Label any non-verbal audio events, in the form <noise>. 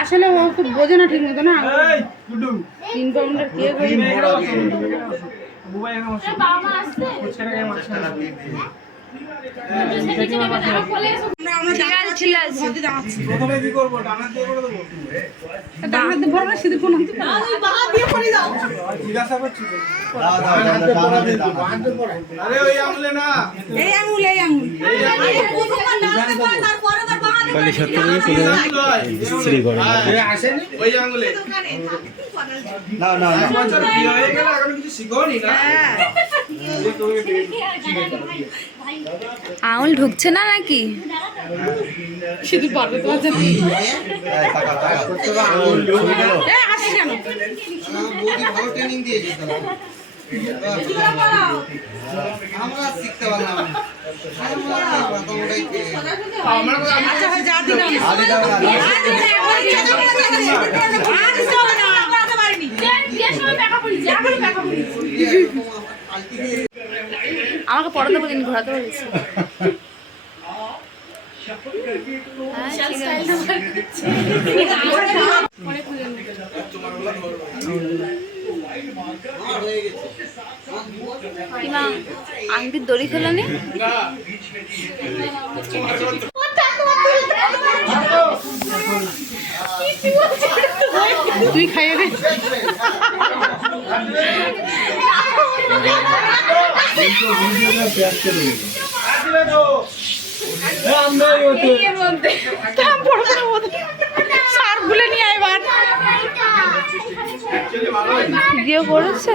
আসলে ও খুব বোঝে না ঠিক মতো না? তিন পাউন্ডের কি এই আঙুল এই আঙুল। না, না। বছর বিয়ে হয়ে গেল এখন কিছু শিখোনি না? আঙুল ঢুকছে না নাকি? শুধু পারবে তো আছে। এই, টাকা, টাকা। এ হাসি কেন? ভালো ট্রেনিং দিয়েছে আমরা শিখতে পারলাম আমাকে পড়াতে বলিনি ঘোরাতে বলেছি <laughs> হ্যাঁ, ঠিক আছে। কি মা আংটির দড়ি খোলানি তুই খাইয়ে দে সার গুলে নিয়ে আয় ভিডিও করেছে